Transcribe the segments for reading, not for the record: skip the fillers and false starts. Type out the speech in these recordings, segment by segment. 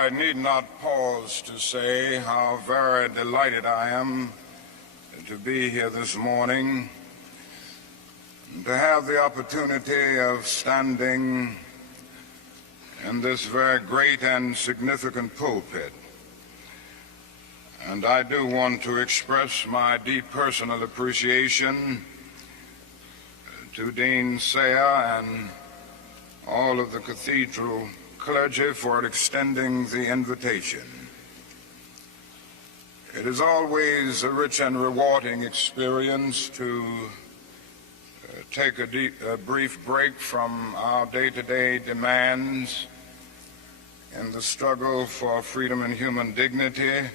I need not pause to say how very delighted I am to be here this morning, to have the opportunity of standing in this very great and significant pulpit. And I do want to express my deep personal appreciation to Dean Sayer and all of the cathedral clergy for extending the invitation. It is always a rich and rewarding experience to take a brief break from our day-to-day demands in the struggle for freedom and human dignity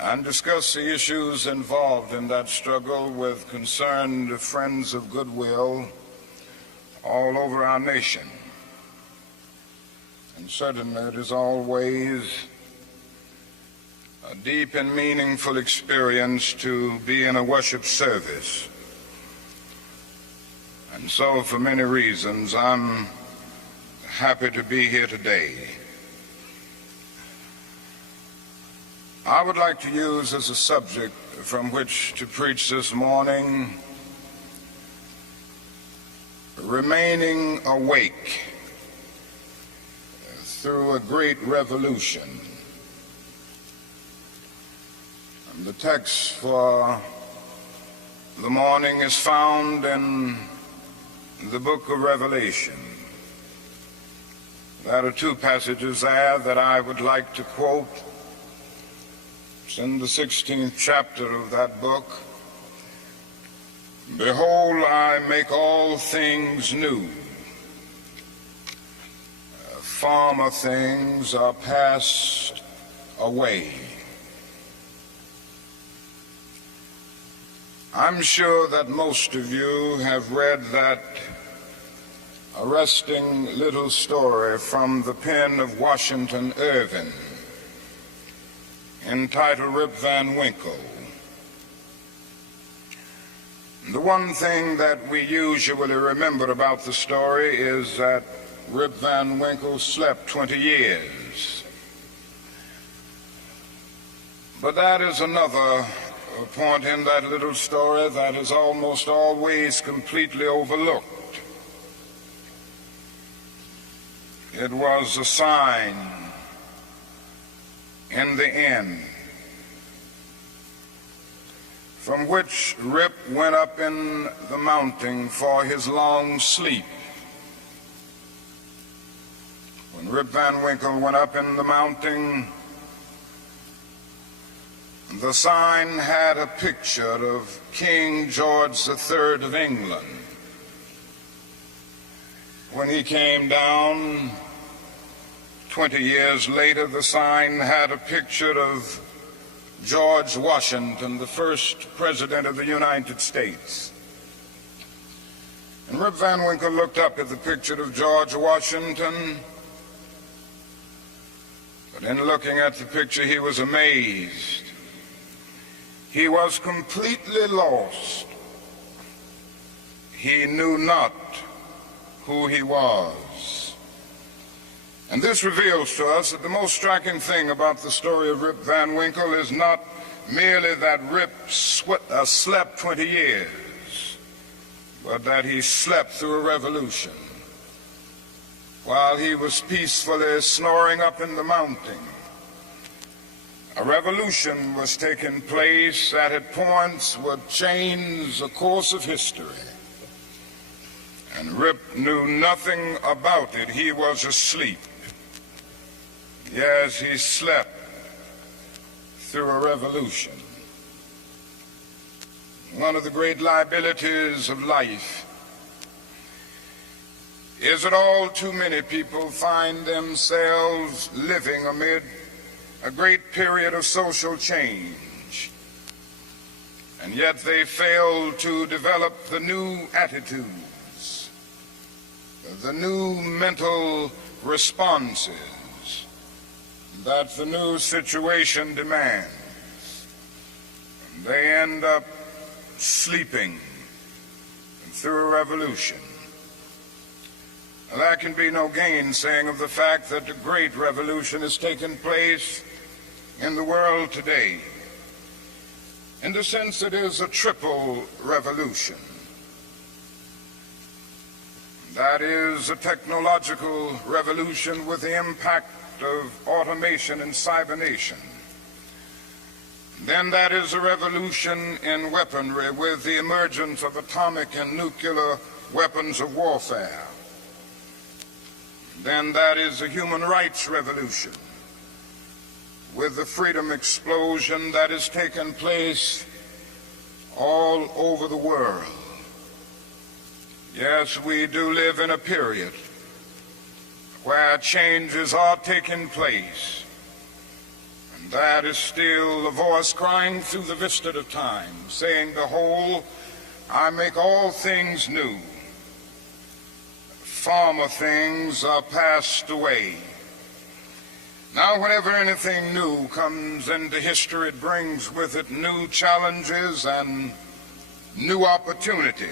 and discuss the issues involved in that struggle with concerned friends of goodwill all over our nation. And certainly it is always a deep and meaningful experience to be in a worship service. And so for many reasons, I'm happy to be here today. I would like to use as a subject from which to preach this morning, remaining awake through a great revolution. And the text for the morning is found in the book of Revelation. There are two passages there that I would like to quote. It's in the 16th chapter of that book. Behold, I make all things new. Former things are passed away. I'm sure that most of you have read that arresting little story from the pen of Washington Irving, entitled Rip Van Winkle. The one thing that we usually remember about the story is that Rip Van Winkle slept 20 years. But that is another point in that little story that is almost always completely overlooked. It was a sign in the end from which Rip went up in the mountain for his long sleep. When Rip Van Winkle went up in the mountain, the sign had a picture of King George III of England. When he came down 20 years later, the sign had a picture of George Washington, the first president of the United States. And Rip Van Winkle looked up at the picture of George Washington, but in looking at the picture, he was amazed. He was completely lost. He knew not who he was. And this reveals to us that the most striking thing about the story of Rip Van Winkle is not merely that Rip slept 20 years, but that he slept through a revolution. While he was peacefully snoring up in the mountain, a revolution was taking place that at points would change the course of history. And Rip knew nothing about it. He was asleep. Yes, he slept through a revolution. One of the great liabilities of life is that all too many people find themselves living amid a great period of social change, and yet they fail to develop the new attitudes, the new mental responses that the new situation demands. And they end up sleeping through a revolution. There can be no gainsaying of the fact that a great revolution has taken place in the world today. In the sense, it is a triple revolution. That is a technological revolution with the impact of automation and cybernation. Then that is a revolution in weaponry with the emergence of atomic and nuclear weapons of warfare. Then that is a human rights revolution with the freedom explosion that has taken place all over the world. Yes, we do live in a period where changes are taking place, and that is still a voice crying through the vista of time, saying, "Behold, I make all things new. Former things are passed away." Now, whenever anything new comes into history, it brings with it new challenges and new opportunities.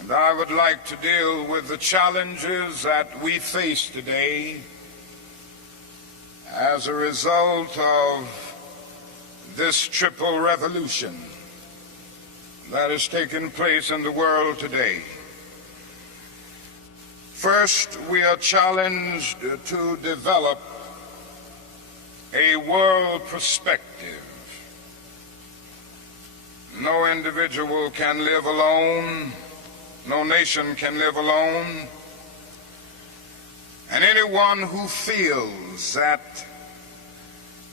And I would like to deal with the challenges that we face today as a result of this triple revolution that has taken place in the world today. First, we are challenged to develop a world perspective. No individual can live alone. No nation can live alone. And anyone who feels that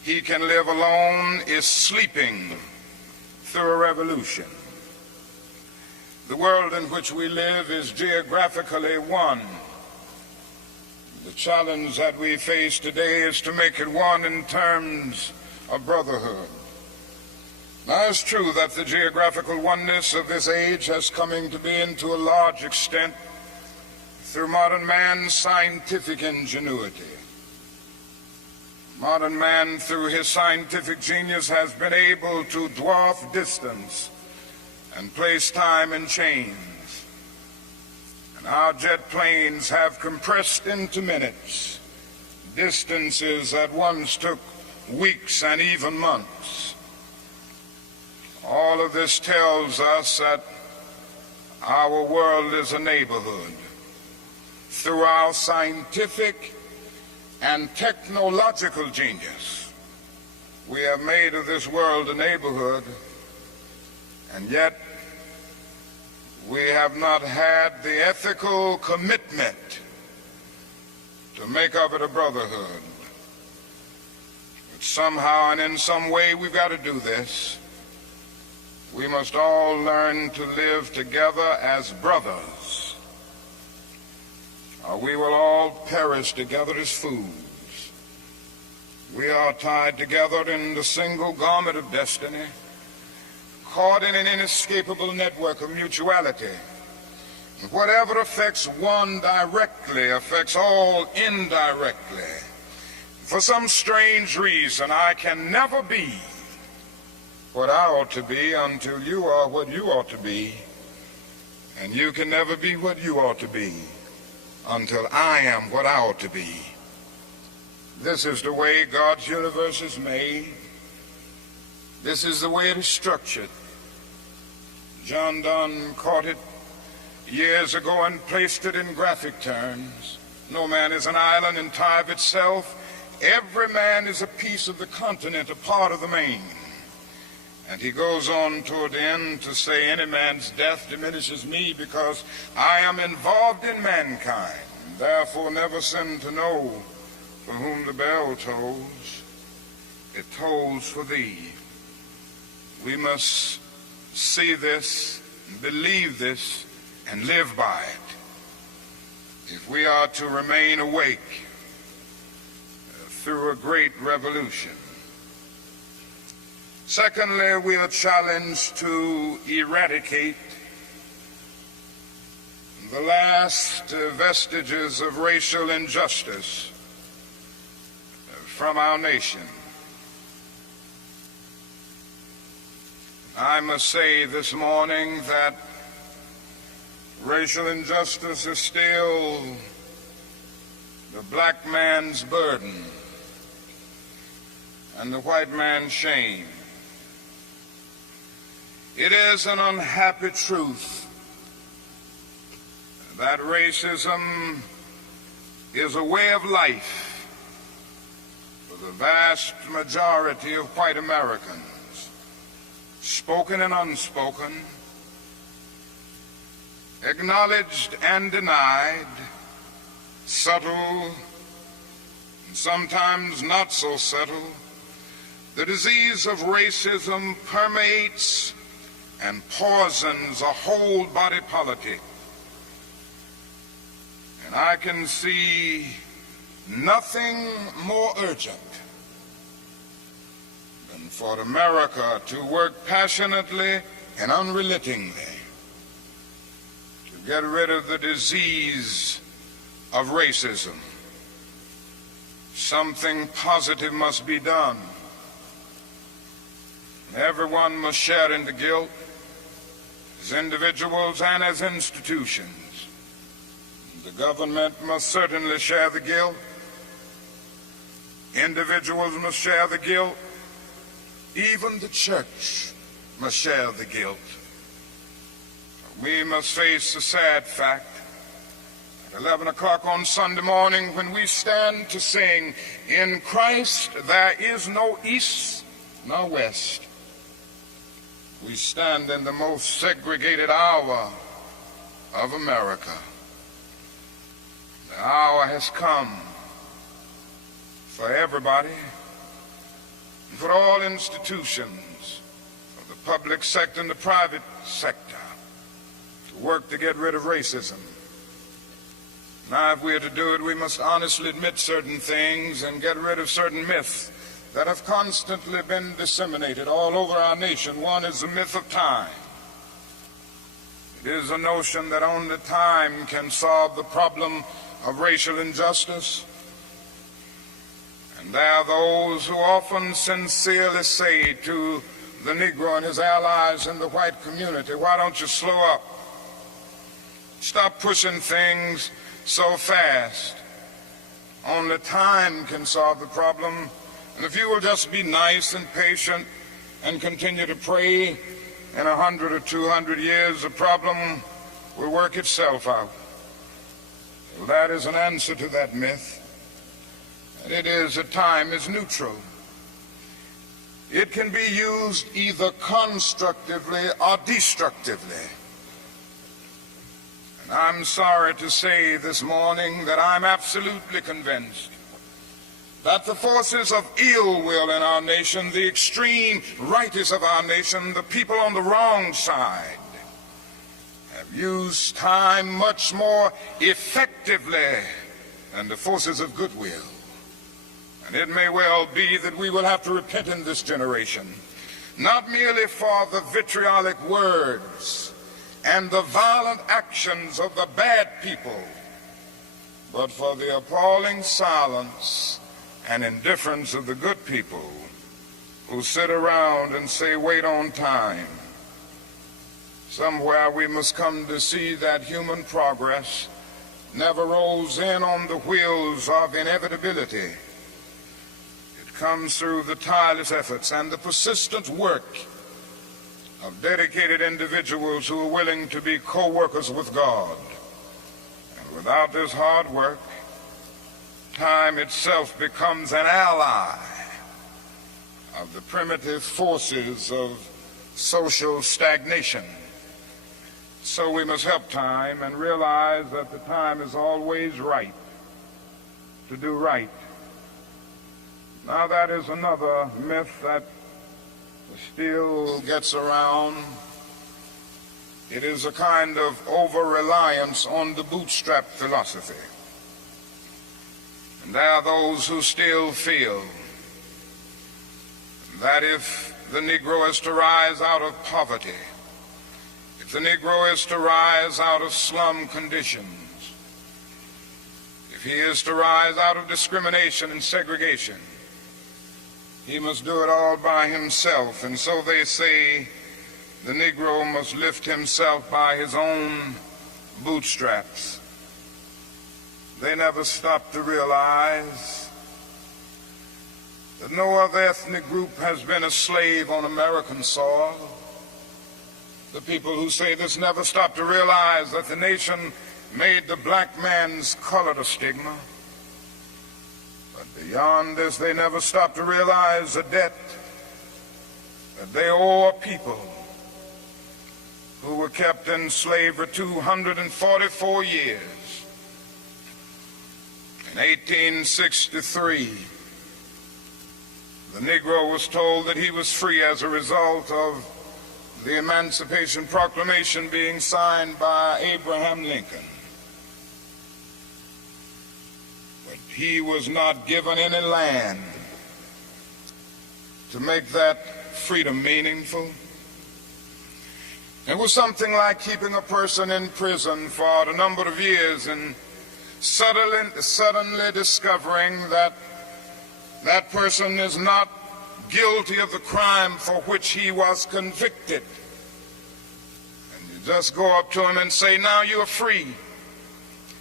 he can live alone is sleeping through a revolution. The world in which we live is geographically one. The challenge that we face today is to make it one in terms of brotherhood. Now, it's true that the geographical oneness of this age has come to be to a large extent through modern man's scientific ingenuity. Modern man, through his scientific genius, has been able to dwarf distance and place time in chains. And our jet planes have compressed into minutes distances that once took weeks and even months. All of this tells us that our world is a neighborhood. Through our scientific and technological genius, we have made of this world a neighborhood, and yet we have not had the ethical commitment to make of it a brotherhood. But somehow and in some way we've got to do this. We must all learn to live together as brothers, or we will all perish together as fools. We are tied together in the single garment of destiny, caught in an inescapable network of mutuality. Whatever affects one directly affects all indirectly. For some strange reason, I can never be what I ought to be until you are what you ought to be, and you can never be what you ought to be until I am what I ought to be. This is the way God's universe is made. This is the way it is structured. John Donne caught it years ago and placed it in graphic terms. No man is an island entire of itself. Every man is a piece of the continent, a part of the main. And he goes on toward the end to say, any man's death diminishes me because I am involved in mankind. Therefore never sin to know for whom the bell tolls. It tolls for thee. We must see this, believe this, and live by it if we are to remain awake through a great revolution. Secondly, we are challenged to eradicate the last vestiges of racial injustice from our nation. I must say this morning that Racial injustice is still the black man's burden and the white man's shame. It is an unhappy truth that racism is a way of life for the vast majority of white Americans, spoken and unspoken, acknowledged and denied, subtle and sometimes not so subtle. The disease of racism permeates and poisons a whole body politic. And I can see nothing more urgent than for America to work passionately and unrelentingly to get rid of the disease of racism. Something positive must be done. Everyone must share in the guilt, as individuals and as institutions. The government must certainly share the guilt. Individuals must share the guilt. Even the church must share the guilt. We must face the sad fact at 11 o'clock on Sunday morning when we stand to sing, "In Christ there is no east nor west." We stand in the most segregated hour of America. The hour has come for everybody, and for all institutions, of the public sector and the private sector, to work to get rid of racism. Now, if we are to do it, we must honestly admit certain things and get rid of certain myths that have constantly been disseminated all over our nation. One is the myth of time. It is a notion that only time can solve the problem of racial injustice. And there are those who often sincerely say to the Negro and his allies in the white community, "Why don't you slow up? Stop pushing things so fast. Only time can solve the problem. And if you will just be nice and patient and continue to pray, in 100 or 200 years, the problem will work itself out." Well, that is an answer to that myth. And it is that time is neutral. It can be used either constructively or destructively. And I'm sorry to say this morning that I'm absolutely convinced that the forces of ill will in our nation, the extreme rightists of our nation, the people on the wrong side, have used time much more effectively than the forces of goodwill. And it may well be that we will have to repent in this generation, not merely for the vitriolic words and the violent actions of the bad people, but for the appalling silence and indifference of the good people who sit around and say, "Wait on time." Somewhere we must come to see that human progress never rolls in on the wheels of inevitability. It comes through the tireless efforts and the persistent work of dedicated individuals who are willing to be co-workers with God. And without this hard work, time itself becomes an ally of the primitive forces of social stagnation. So we must help time and realize that the time is always right to do right. Now, that is another myth that still gets around. It is a kind of over-reliance on the bootstrap philosophy. And there are those who still feel that if the Negro is to rise out of poverty, if the Negro is to rise out of slum conditions, if he is to rise out of discrimination and segregation, he must do it all by himself. And so they say the Negro must lift himself by his own bootstraps. They never stopped to realize that no other ethnic group has been a slave on American soil. The people who say this never stop to realize that the nation made the black man's color a stigma. But beyond this, they never stop to realize the debt that they owe a people who were kept in slavery 244 years. In 1863, the Negro was told that he was free as a result of the Emancipation Proclamation being signed by Abraham Lincoln. But he was not given any land to make that freedom meaningful. It was something like keeping a person in prison for a number of years and suddenly discovering that that person is not guilty of the crime for which he was convicted. And you just go up to him and say, now you're free.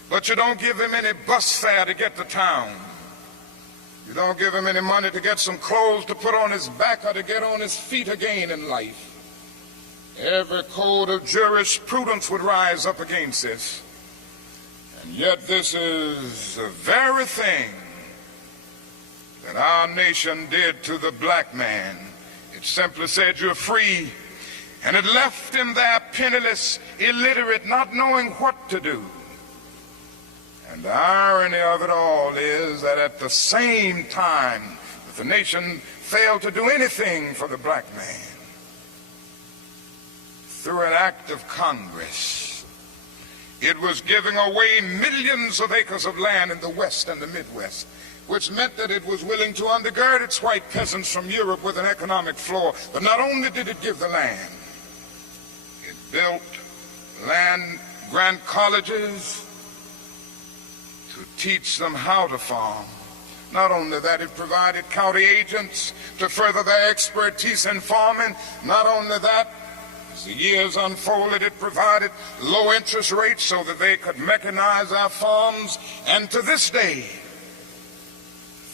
But you don't give him any bus fare to get to town. You don't give him any money to get some clothes to put on his back or to get on his feet again in life. Every code of jurisprudence would rise up against this. And yet this is the very thing that our nation did to the black man. It simply said, you're free, and it left him there penniless, illiterate, not knowing what to do. And the irony of it all is that at the same time that the nation failed to do anything for the black man, through an act of Congress, it was giving away millions of acres of land in the West and the Midwest, which meant that it was willing to undergird its white peasants from Europe with an economic floor. But not only did it give the land, it built land-grant colleges to teach them how to farm. Not only that, it provided county agents to further their expertise in farming. Not only that, as the years unfolded, it provided low interest rates so that they could mechanize our farms. And to this day,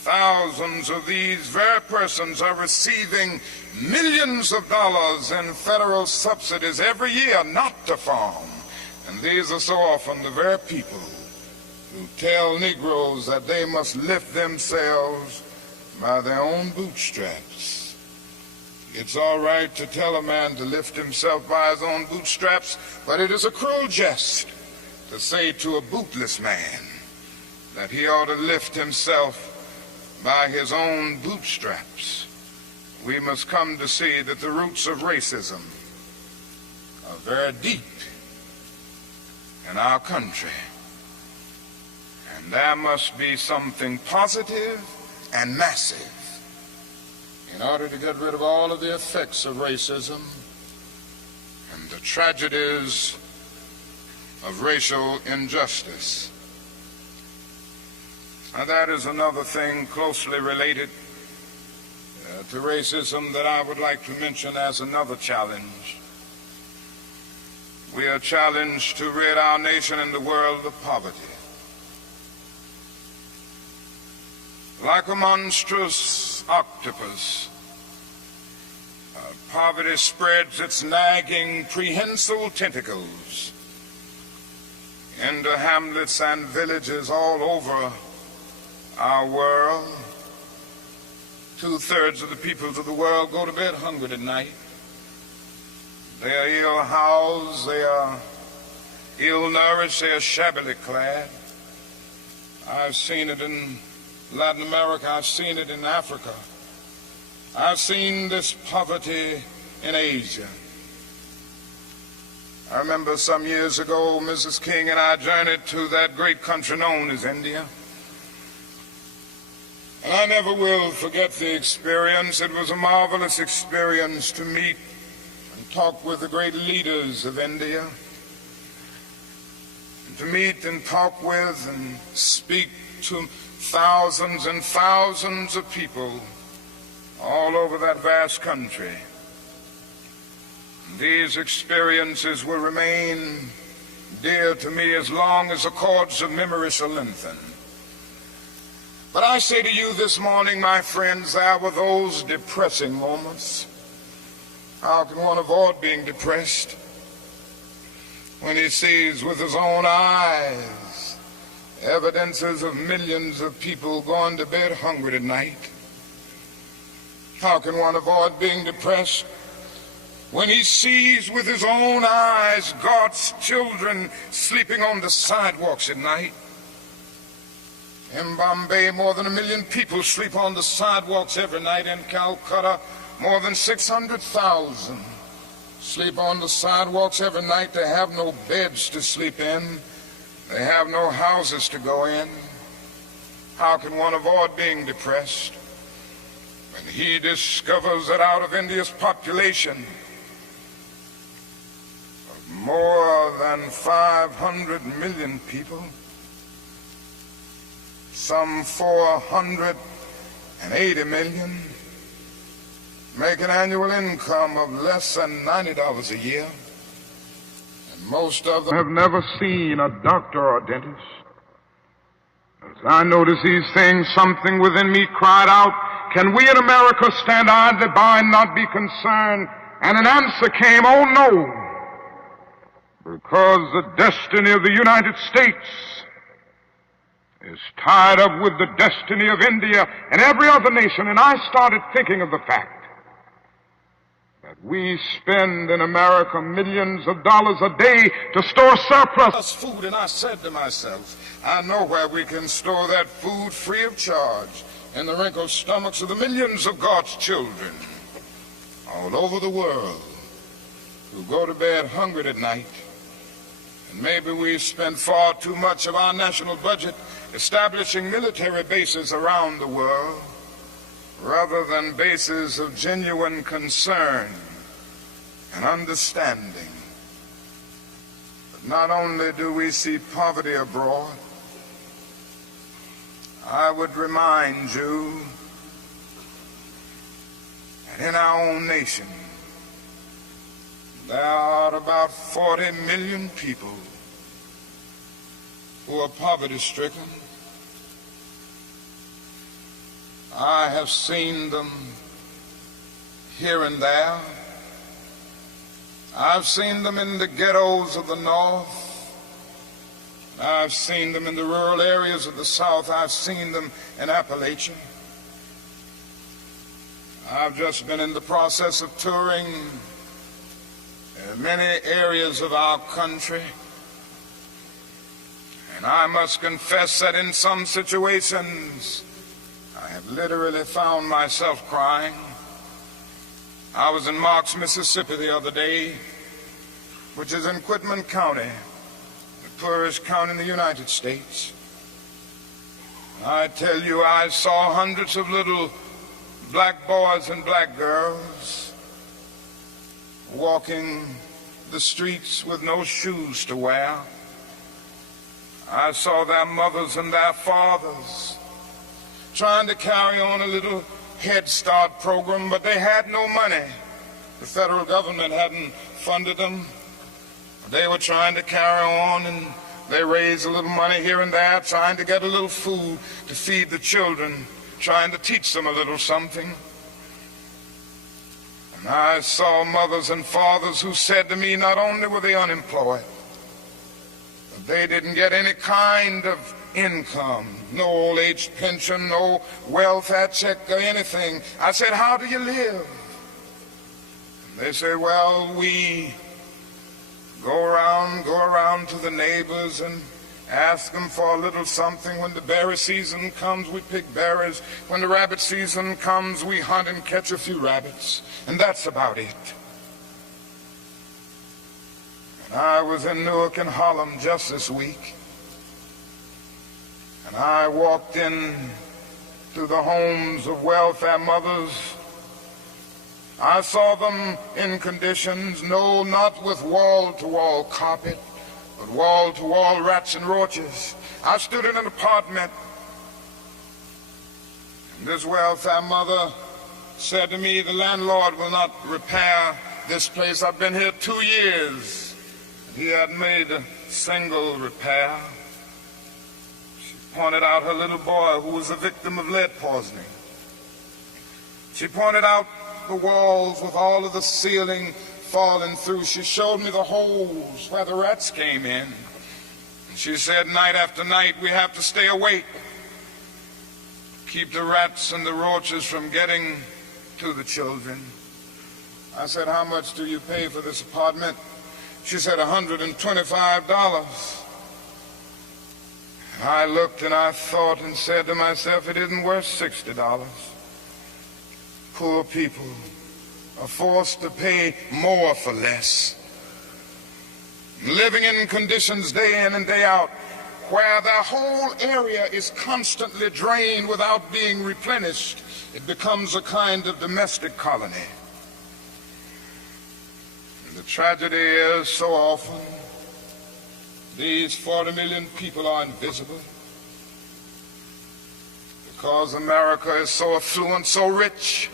thousands of these very persons are receiving millions of dollars in federal subsidies every year not to farm. And these are so often the very people who tell Negroes that they must lift themselves by their own bootstraps. It's all right to tell a man to lift himself by his own bootstraps, but it is a cruel jest to say to a bootless man that he ought to lift himself by his own bootstraps. We must come to see that the roots of racism are very deep in our country. And there must be something positive and massive in order to get rid of all of the effects of racism and the tragedies of racial injustice. Now, that is another thing closely related to racism that I would like to mention as another challenge. We are challenged to rid our nation and the world of poverty. Like a monstrous octopus, poverty spreads its nagging, prehensile tentacles into hamlets and villages all over our world. 2/3 of the peoples of the world go to bed hungry at night. They are ill-housed, they are ill-nourished, they are shabbily clad. I've seen it in Latin America, I've seen it in Africa. I've seen this poverty in Asia. I remember some years ago, Mrs. King and I journeyed to that great country known as India. And I never will forget the experience. It was a marvelous experience to meet and talk with the great leaders of India. And to meet and talk with and speak to thousands and thousands of people all over that vast country. These experiences will remain dear to me as long as the cords of memory shall lengthen. But I say to you this morning, my friends, there were those depressing moments. How can one avoid being depressed when he sees with his own eyes evidences of millions of people going to bed hungry tonight? How can one avoid being depressed when he sees with his own eyes God's children sleeping on the sidewalks at night? In Bombay, more than 1 million people sleep on the sidewalks every night. In Calcutta, more than 600,000 sleep on the sidewalks every night. They have no beds to sleep in. They have no houses to go in. How can one avoid being depressed when he discovers that out of India's population of more than 500 million people, some 480 million make an annual income of less than $90 a year, and most of them have never seen a doctor or dentist. As I noticed these things, something within me cried out, can we in America stand idly by and not be concerned? And an answer came, oh no, because the destiny of the United States is tied up with the destiny of India and every other nation. And I started thinking of the fact that we spend in America millions of dollars a day to store surplus food. And I said to myself, I know where we can store that food free of charge, in the wrinkled stomachs of the millions of God's children all over the world who go to bed hungry at night. And maybe we've spent far too much of our national budget establishing military bases around the world rather than bases of genuine concern and understanding. But not only do we see poverty abroad, I would remind you that in our own nation there are about 40 million people who are poverty-stricken. I have seen them here and there. I've seen them in the ghettos of the North. I've seen them in the rural areas of the South. I've seen them in Appalachia. I've just been in the process of touring many areas of our country. And I must confess that in some situations, I have literally found myself crying. I was in Marks, Mississippi the other day, which is in Quitman County, the poorest county in the United States. I tell you, I saw hundreds of little black boys and black girls walking the streets with no shoes to wear. I saw their mothers and their fathers trying to carry on a little Head Start program, but they had no money. The federal government hadn't funded them. They were trying to carry on, and they raised a little money here and there, trying to get a little food to feed the children, trying to teach them a little something. And I saw mothers and fathers who said to me, not only were they unemployed, but they didn't get any kind of income, no old age pension, no welfare check or anything. I said, how do you live? And they say, well, we go around to the neighbors and ask them for a little something. When the berry season comes, we pick berries. When the rabbit season comes, we hunt and catch a few rabbits. And that's about it. And I was in Newark and Harlem just this week. And I walked in to the homes of welfare mothers. I saw them in conditions, no, not with wall-to-wall carpet, but wall-to-wall rats and roaches. I stood in an apartment, and this welfare mother said to me, the landlord will not repair this place. I've been here 2 years. He had made single repair. She pointed out her little boy who was a victim of lead poisoning. She pointed out the walls with all of the ceiling falling through. She showed me the holes where the rats came in. She said, night after night, we have to stay awake, keep the rats and the roaches from getting to the children. I said, how much do you pay for this apartment? She said, $125. And I looked and I thought and said to myself, it isn't worth $60. Poor people are forced to pay more for less, living in conditions day in and day out where the whole area is constantly drained without being replenished. It becomes a kind of domestic colony. And the tragedy is so often these 40 million people are invisible because America is so affluent, so rich,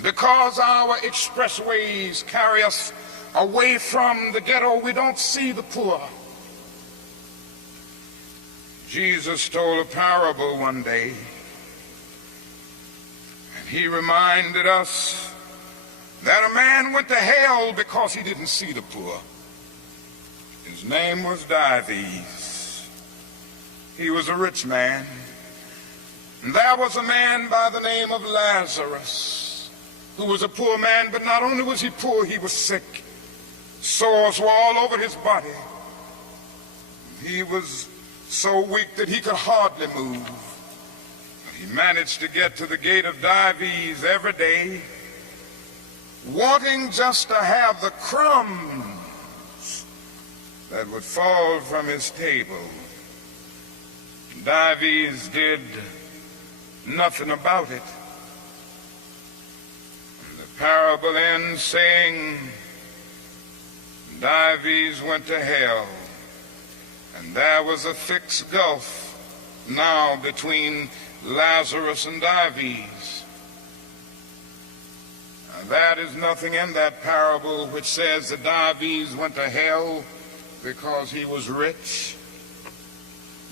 because our expressways carry us away from the ghetto. We don't see the poor. Jesus told a parable one day, and he reminded us that a man went to hell because he didn't see the poor. His name was Dives. He was a rich man. And there was a man by the name of Lazarus, who was a poor man, but not only was he poor, he was sick. Sores were all over his body. He was so weak that he could hardly move. But he managed to get to the gate of Dives every day, wanting just to have the crumbs that would fall from his table. Dives did nothing about it. And the parable ends saying, Dives went to hell, and there was a fixed gulf now between Lazarus and Dives. Now, that is nothing in that parable which says that Dives went to hell because he was rich.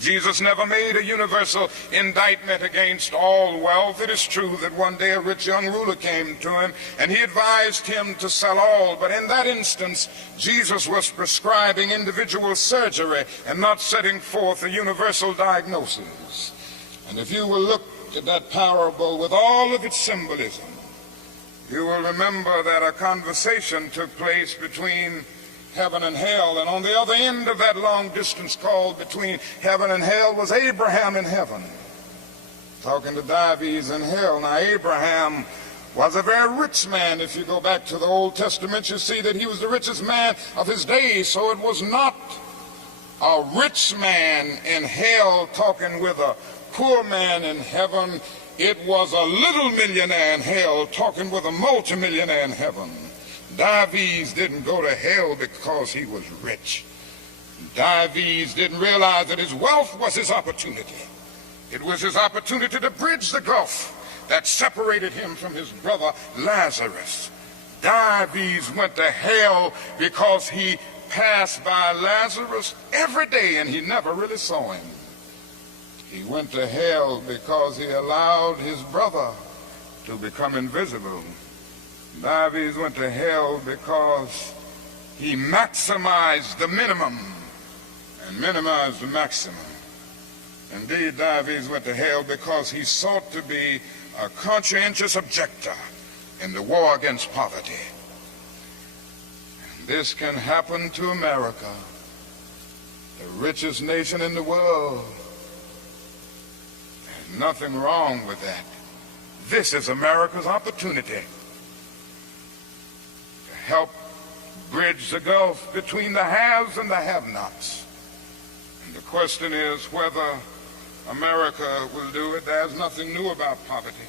Jesus never made a universal indictment against all wealth. It is true that one day a rich young ruler came to him and he advised him to sell all, but in that instance Jesus was prescribing individual surgery and not setting forth a universal diagnosis. And if you will look at that parable with all of its symbolism, you will remember that a conversation took place between heaven and hell, and on the other end of that long distance call between heaven and hell was Abraham in heaven talking to Dives in hell. Now Abraham was a very rich man. If you go back to the Old Testament, you see that he was the richest man of his days. So it was not a rich man in hell talking with a poor man in heaven. It was a little millionaire in hell talking with a multimillionaire in heaven. Dives didn't go to hell because he was rich. Dives didn't realize that his wealth was his opportunity. It was his opportunity to bridge the gulf that separated him from his brother Lazarus. Dives went to hell because he passed by Lazarus every day and he never really saw him. He went to hell because he allowed his brother to become invisible. Dives went to hell because he maximized the minimum and minimized the maximum. Indeed, Dives went to hell because he sought to be a conscientious objector in the war against poverty. And this can happen to America, the richest nation in the world. There's nothing wrong with that. This is America's opportunity help bridge the gulf between the haves and the have-nots. And the question is whether America will do it. There's nothing new about poverty.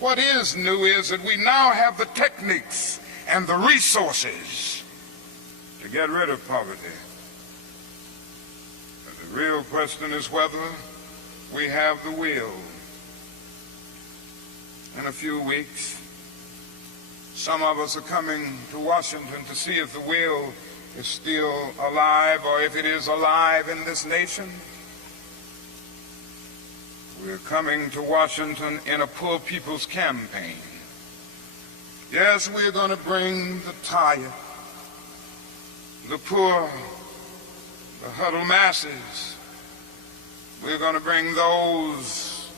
What is new is that we now have the techniques and the resources to get rid of poverty. But the real question is whether we have the will. In a few weeks, some of us are coming to Washington to see if the will is still alive, or if it is alive in this nation. We're coming to Washington in a poor people's campaign. Yes, we're going to bring the tired, the poor, the huddled masses. We're going to bring those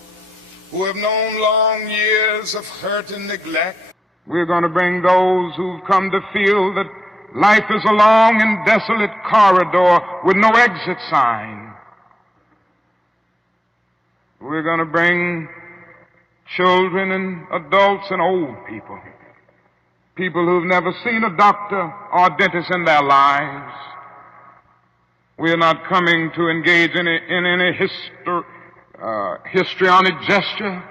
who have known long years of hurt and neglect. We're going to bring those who've come to feel that life is a long and desolate corridor with no exit sign. We're going to bring children and adults and old people, people who've never seen a doctor or a dentist in their lives. We're not coming to engage in any histrionic gesture.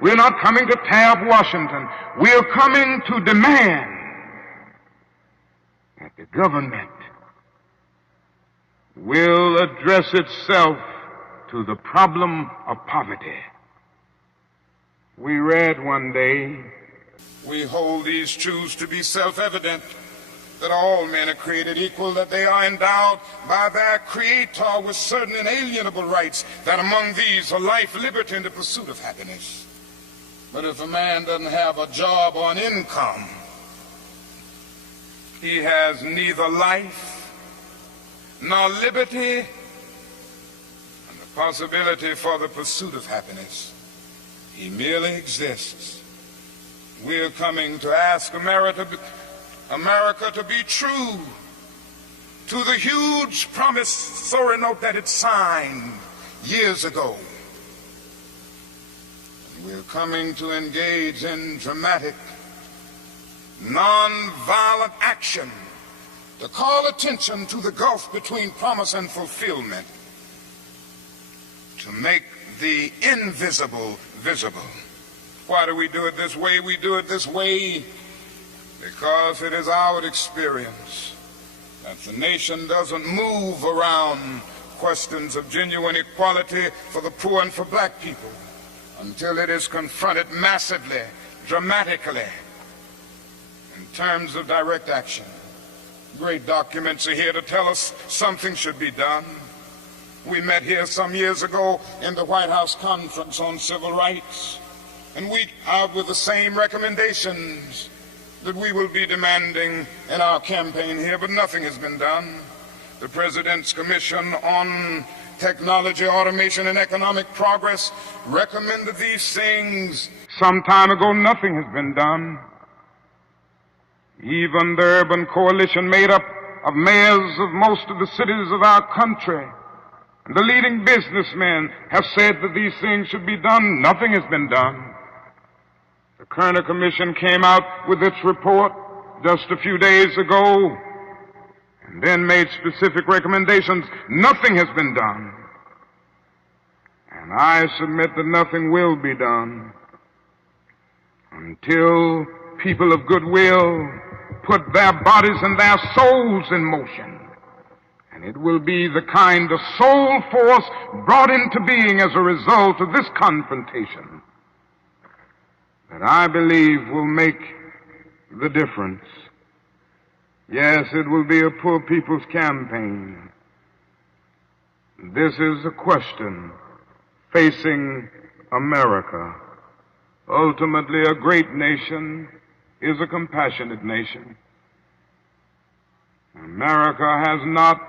We're not coming to tear up Washington. We're coming to demand that the government will address itself to the problem of poverty. We read one day, we hold these truths to be self-evident, that all men are created equal, that they are endowed by their Creator with certain inalienable rights, that among these are life, liberty, and the pursuit of happiness. But if a man doesn't have a job or an income, he has neither life nor liberty and the possibility for the pursuit of happiness. He merely exists. We're coming to ask America to be true to the huge promissory note that it signed years ago. We're coming to engage in dramatic, non-violent action to call attention to the gulf between promise and fulfillment, to make the invisible visible. Why do we do it this way? We do it this way because it is our experience that the nation doesn't move around questions of genuine equality for the poor and for black people until it is confronted massively, dramatically, in terms of direct action. Great documents are here to tell us something should be done. We met here some years ago in the White House Conference on Civil Rights, and we out with the same recommendations that we will be demanding in our campaign here, but nothing has been done. The President's Commission on Technology, Automation, and Economic Progress recommended these things some time ago. Nothing has been done. Even the urban coalition made up of mayors of most of the cities of our country and the leading businessmen have said that these things should be done. Nothing has been done. The Kerner Commission came out with its report just a few days ago and then made specific recommendations. Nothing has been done. And I submit that nothing will be done until people of goodwill put their bodies and their souls in motion. And it will be the kind of soul force brought into being as a result of this confrontation that I believe will make the difference. Yes, it will be a poor people's campaign. This is a question facing America. Ultimately, a great nation is a compassionate nation. America has not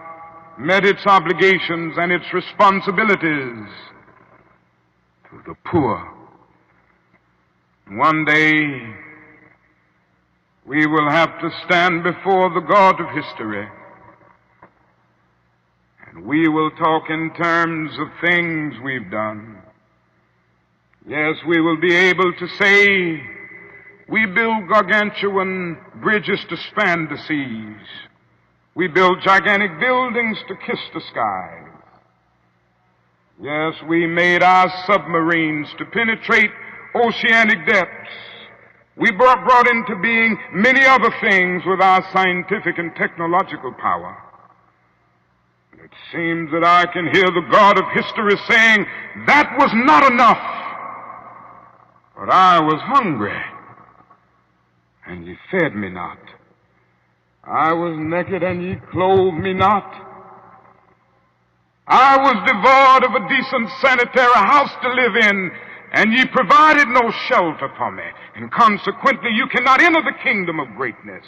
met its obligations and its responsibilities to the poor. One day, we will have to stand before the God of history, and we will talk in terms of things we've done. Yes, we will be able to say, we build gargantuan bridges to span the seas. We build gigantic buildings to kiss the skies. Yes, we made our submarines to penetrate oceanic depths. We brought into being many other things with our scientific and technological power. It seems that I can hear the God of history saying, that was not enough, but I was hungry, and ye fed me not. I was naked and ye clothed me not. I was devoid of a decent sanitary house to live in, and ye provided no shelter for me. And consequently, you cannot enter the kingdom of greatness.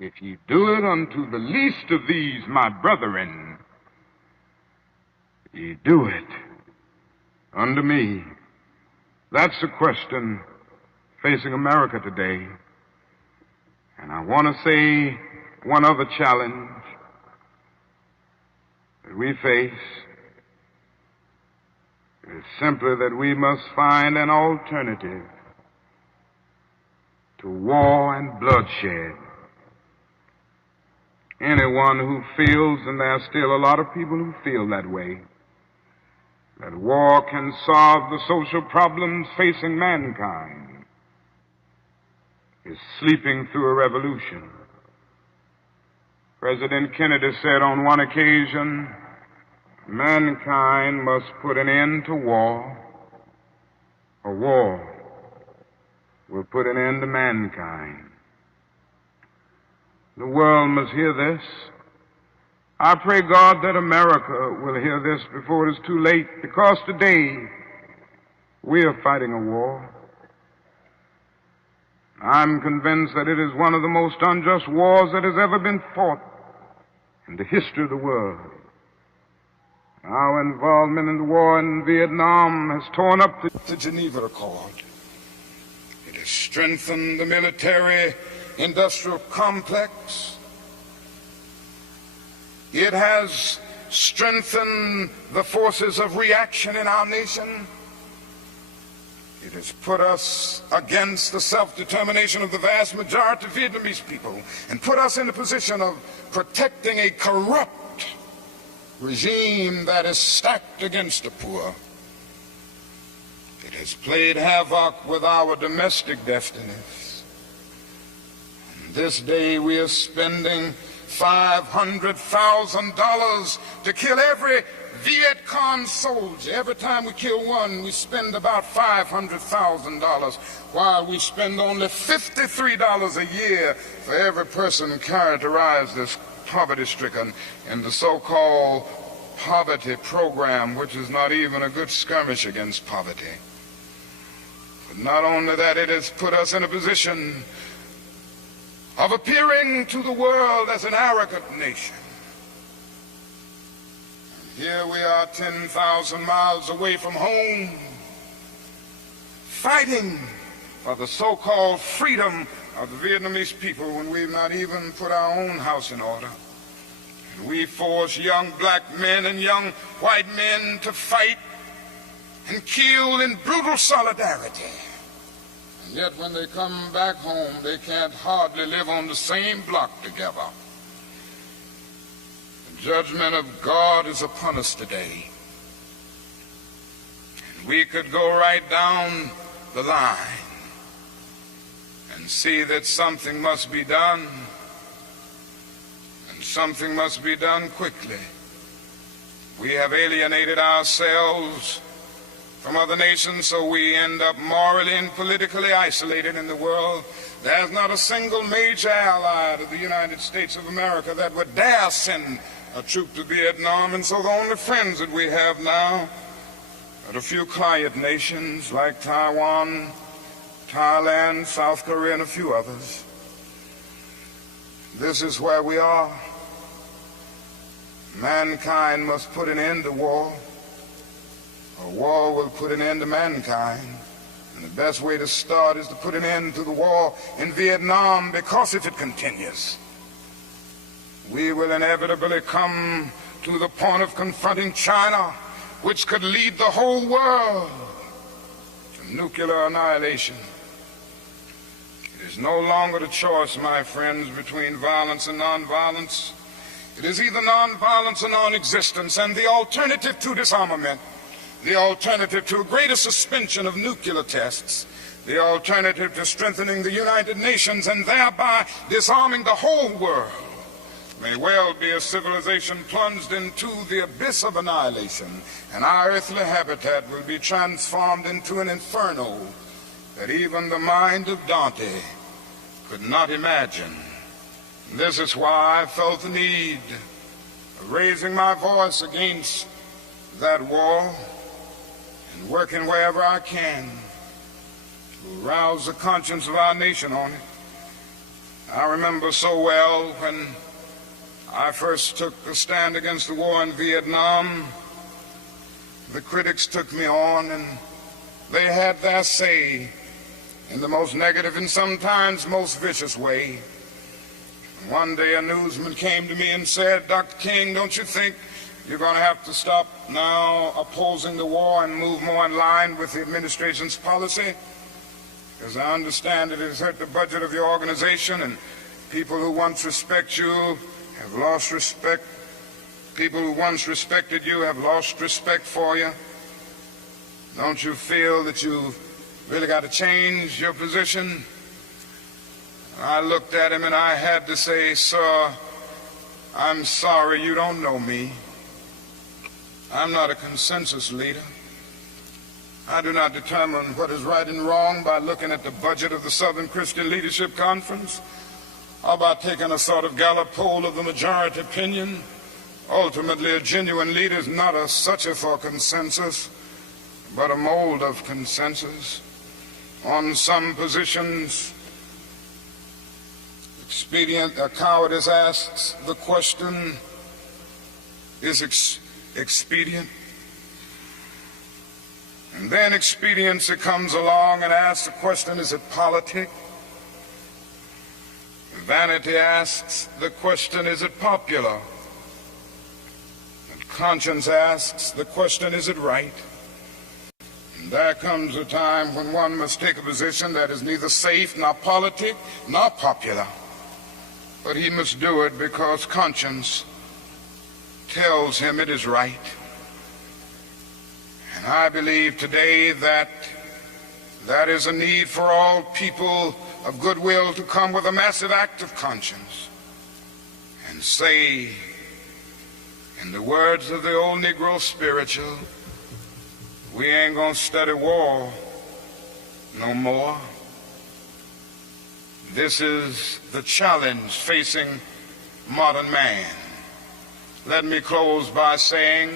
If ye do it unto the least of these, my brethren, ye do it unto me. That's the question facing America today. And I want to say one other challenge that we face is simply that we must find an alternative to war and bloodshed. Anyone who feels, and there are still a lot of people who feel that way, that war can solve the social problems facing mankind, is sleeping through a revolution. President Kennedy said on one occasion, mankind must put an end to war, or war will put an end to mankind. The world must hear this. I pray God that America will hear this before it is too late, because today we are fighting a war. I'm convinced that it is one of the most unjust wars that has ever been fought in the history of the world. Our involvement in the war in Vietnam has torn up the Geneva Accord. It has strengthened the military-industrial complex. It has strengthened the forces of reaction in our nation. It has put us against the self-determination of the vast majority of Vietnamese people and put us in the position of protecting a corrupt regime that is stacked against the poor. It has played havoc with our domestic destinies. And this day we are spending $500,000 to kill every Viet Cong soldier. Every time we kill one, we spend about $500,000, while we spend only $53 a year for every person characterized as poverty-stricken in the so-called poverty program, which is not even a good skirmish against poverty. But not only that, it has put us in a position of appearing to the world as an arrogant nation. Here we are 10,000 miles away from home, fighting for the so-called freedom of the Vietnamese people when we've not even put our own house in order. And we force young black men and young white men to fight and kill in brutal solidarity. And yet when they come back home, they can't hardly live on the same block together. Judgment of God is upon us today. And we could go right down the line and see that something must be done, and something must be done quickly. We have alienated ourselves from other nations, so we end up morally and politically isolated in the world. There's not a single major ally of the United States of America that would dare send a troop to Vietnam, and so the only friends that we have now are a few quiet nations like Taiwan, Thailand, South Korea, and a few others. This is where we are. Mankind must put an end to war, or war will put an end to mankind. And the best way to start is to put an end to the war in Vietnam, because if it continues, we will inevitably come to the point of confronting China, which could lead the whole world to nuclear annihilation. It is no longer the choice, my friends, between violence and nonviolence. It is either nonviolence or non-existence, and the alternative to disarmament, the alternative to a greater suspension of nuclear tests, the alternative to strengthening the United Nations and thereby disarming the whole world, may well be a civilization plunged into the abyss of annihilation, and our earthly habitat will be transformed into an inferno that even the mind of Dante could not imagine. This is why I felt the need of raising my voice against that war and working wherever I can to arouse the conscience of our nation on it. I remember so well when I first took a stand against the war in Vietnam, the critics took me on and they had their say in the most negative and sometimes most vicious way. One day a newsman came to me and said, "Dr. King, don't you think you're going to have to stop now opposing the war and move more in line with the administration's policy? Because I understand it has hurt the budget of your organization, and people who once respect you have lost respect. People who once respected you have lost respect for you. Don't you feel that you've really got to change your position?" I looked at him and I had to say, "Sir, I'm sorry, you don't know me. I'm not a consensus leader. I do not determine what is right and wrong by looking at the budget of the Southern Christian Leadership Conference or by taking a sort of Gallup poll of the majority opinion. Ultimately, a genuine leader is not a searcher for consensus, but a mold of consensus. On some positions, cowardice asks the question, is expedient? And then expediency comes along and asks the question, is it politic? Vanity asks the question, is it popular? And conscience asks the question, is it right? And there comes a time when one must take a position that is neither safe, nor politic, nor popular. But he must do it because conscience tells him it is right. And I believe today that that is a need for all people of goodwill to come with a massive act of conscience and say, in the words of the old Negro spiritual, we ain't gonna study war no more. This is the challenge facing modern man. Let me close by saying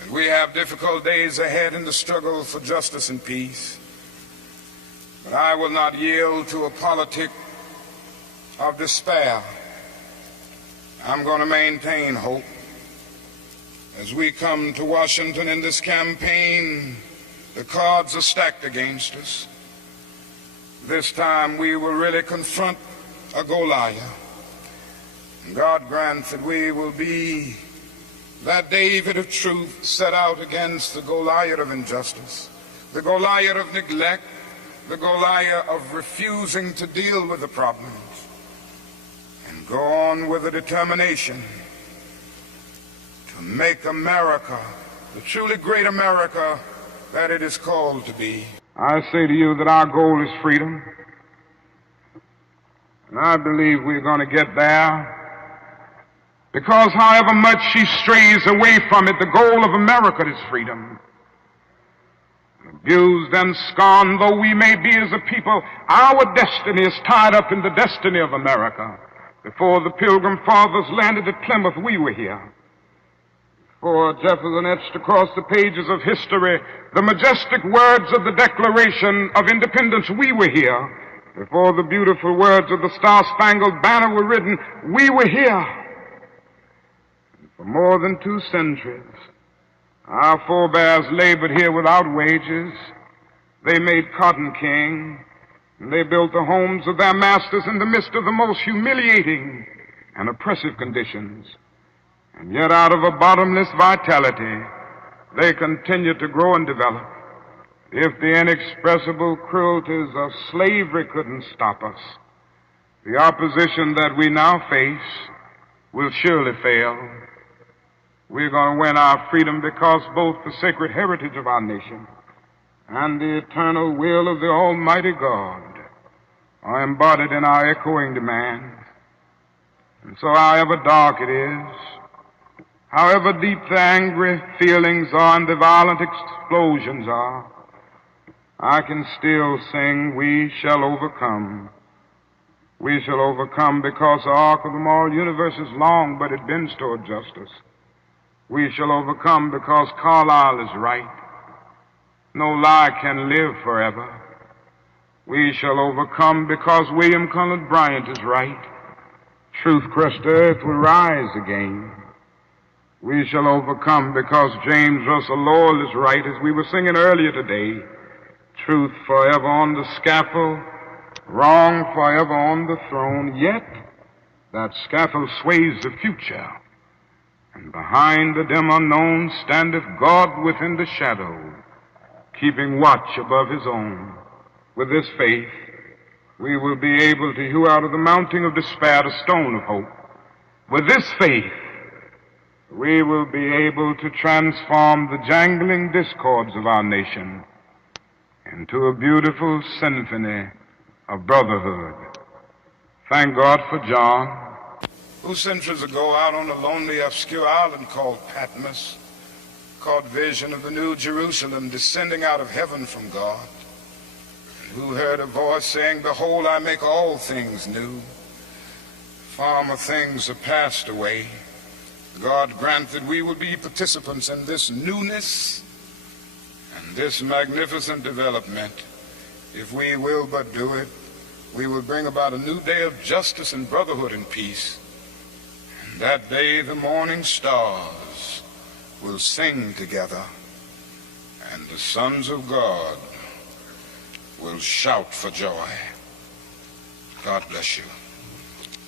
that we have difficult days ahead in the struggle for justice and peace. But I will not yield to a politic of despair. I'm going to maintain hope. As we come to Washington in this campaign, the cards are stacked against us. This time we will really confront a Goliath. And God grant that we will be that David of truth set out against the Goliath of injustice, the Goliath of neglect, the Goliath of refusing to deal with the problems, and go on with a determination to make America the truly great America that it is called to be. I say to you that our goal is freedom, and I believe we're going to get there, because however much she strays away from it, the goal of America is freedom. Abused and scorned though we may be as a people, our destiny is tied up in the destiny of America. Before the Pilgrim Fathers landed at Plymouth, we were here. For Jefferson etched across the pages of history the majestic words of the Declaration of Independence, we were here. Before the beautiful words of the Star-Spangled Banner were written, we were here. And for more than 2 centuries, our forebears labored here without wages. They made cotton king, and they built the homes of their masters in the midst of the most humiliating and oppressive conditions. And yet out of a bottomless vitality, they continue to grow and develop. If the inexpressible cruelties of slavery couldn't stop us, the opposition that we now face will surely fail. We're going to win our freedom because both the sacred heritage of our nation and the eternal will of the Almighty God are embodied in our echoing demands. And so however dark it is, however deep the angry feelings are and the violent explosions are, I can still sing, we shall overcome. We shall overcome because the arc of the moral universe is long, but it bends toward justice. We shall overcome because Carlyle is right. No lie can live forever. We shall overcome because William Cullen Bryant is right. Truth-crushed earth will rise again. We shall overcome because James Russell Lowell is right, as we were singing earlier today. Truth forever on the scaffold, wrong forever on the throne, yet that scaffold sways the future, and behind the dim unknown standeth God within the shadow, keeping watch above his own. With this faith, we will be able to hew out of the mountain of despair the stone of hope. With this faith, we will be able to transform the jangling discords of our nation into a beautiful symphony of brotherhood. Thank God for John, who centuries ago out on a lonely, obscure island called Patmos caught vision of the New Jerusalem descending out of heaven from God, and who heard a voice saying, "Behold, I make all things new. Former things are passed away." God grant that we will be participants in this newness and this magnificent development. If we will but do it, we will bring about a new day of justice and brotherhood and peace. And that day the morning stars will sing together, and the sons of God will shout for joy. God bless you.